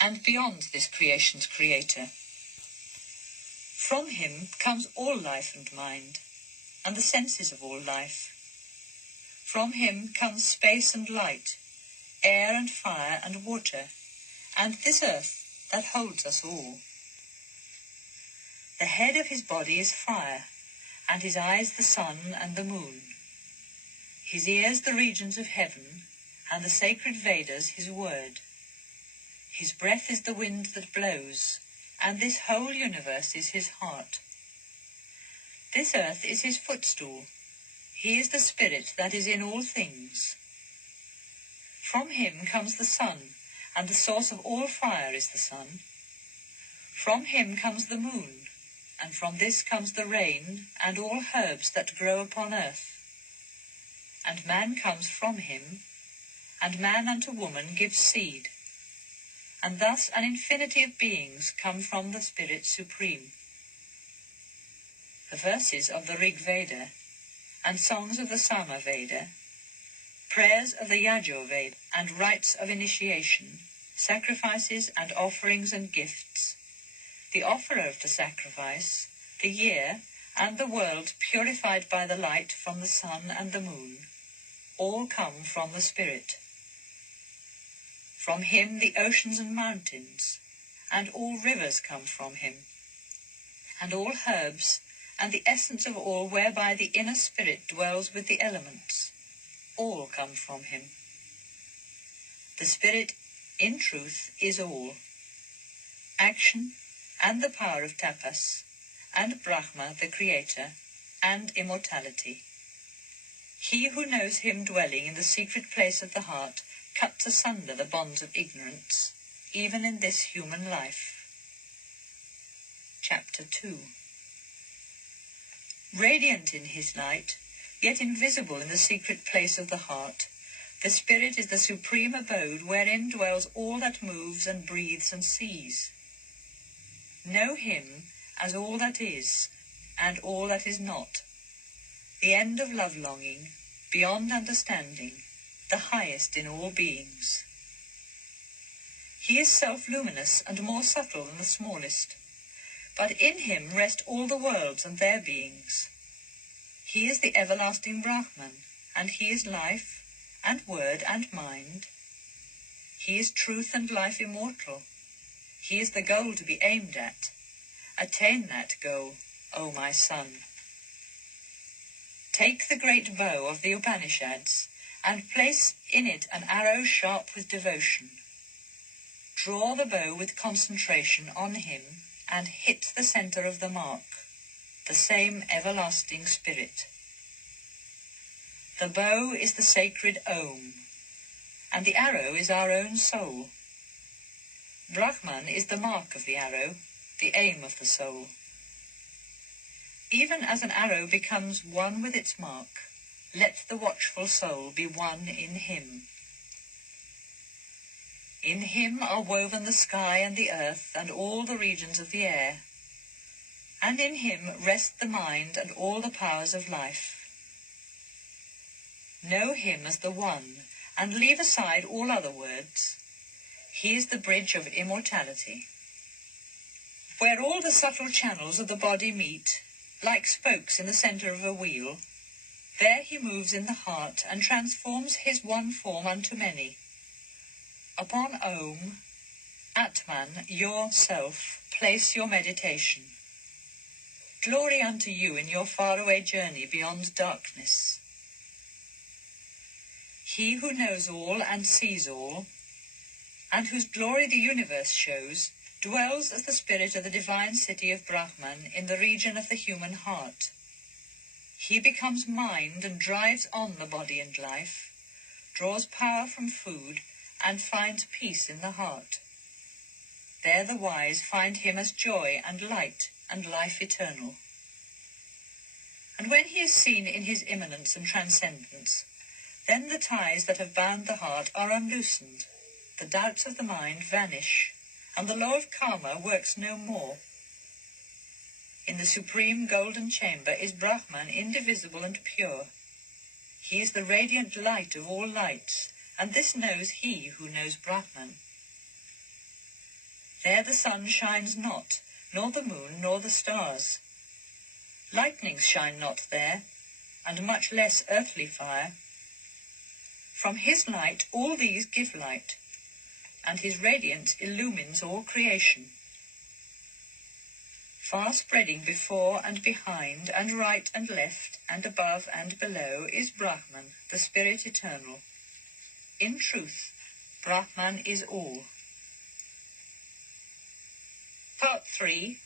and beyond this creation's creator. From him comes all life and mind, and the senses of all life. From him comes space and light, air and fire and water, and this earth that holds us all. The head of his body is fire, and his eyes the sun and the moon. His ears the regions of heaven, and the sacred Vedas his word. His breath is the wind that blows, and this whole universe is his heart. This earth is his footstool. He is the spirit that is in all things. From him comes the sun, and the source of all fire is the sun. From him comes the moon, and from this comes the rain and all herbs that grow upon earth. And man comes from him, and man unto woman gives seed. And thus an infinity of beings come from the Spirit Supreme. The verses of the Rig Veda and songs of the Sama Veda, prayers of the Yajur Veda and rites of initiation, sacrifices and offerings and gifts, the offerer of the sacrifice, the year, and the world purified by the light from the sun and the moon, all come from the Spirit. From him the oceans and mountains, and all rivers come from him, and all herbs, and the essence of all whereby the inner spirit dwells with the elements, all come from him. The Spirit, in truth, is all. Action, and the power of tapas, and Brahma, the Creator, and immortality. He who knows him dwelling in the secret place of the heart cuts asunder the bonds of ignorance, even in this human life. Chapter 2. Radiant in his light, yet invisible in the secret place of the heart, the Spirit is the supreme abode wherein dwells all that moves and breathes and sees. Know him as all that is, and all that is not, the end of love-longing, beyond understanding, the highest in all beings. He is self-luminous and more subtle than the smallest, but in him rest all the worlds and their beings. He is the everlasting Brahman, and he is life, and word, and mind. He is truth and life immortal. He is the goal to be aimed at. Attain that goal, O my son. Take the great bow of the Upanishads, and place in it an arrow sharp with devotion. Draw the bow with concentration on him, and hit the center of the mark, the same everlasting Spirit. The bow is the sacred Om, and the arrow is our own soul. Brahman is the mark of the arrow, the aim of the soul. Even as an arrow becomes one with its mark, let the watchful soul be one in him. In him are woven the sky and the earth and all the regions of the air, and in him rest the mind and all the powers of life. Know him as the one, and leave aside all other words. He is the bridge of immortality. Where all the subtle channels of the body meet, like spokes in the center of a wheel, there he moves in the heart and transforms his one form unto many. Upon Om, Atman, yourself, place your meditation. Glory unto you in your faraway journey beyond darkness. He who knows all and sees all, and whose glory the universe shows, dwells as the spirit of the divine city of Brahman in the region of the human heart. He becomes mind and drives on the body and life, draws power from food, and finds peace in the heart. There the wise find him as joy and light and life eternal. And when he is seen in his immanence and transcendence, then the ties that have bound the heart are unloosened, the doubts of the mind vanish, and the law of karma works no more. In the supreme golden chamber is Brahman indivisible and pure. He is the radiant light of all lights, and this knows he who knows Brahman. There the sun shines not, nor the moon, nor the stars. Lightnings shine not there, and much less earthly fire. From his light all these give light, and his radiance illumines all creation. Far spreading before and behind, and right and left, and above and below, is Brahman, the spirit eternal. In truth, Brahman is all. Part 3.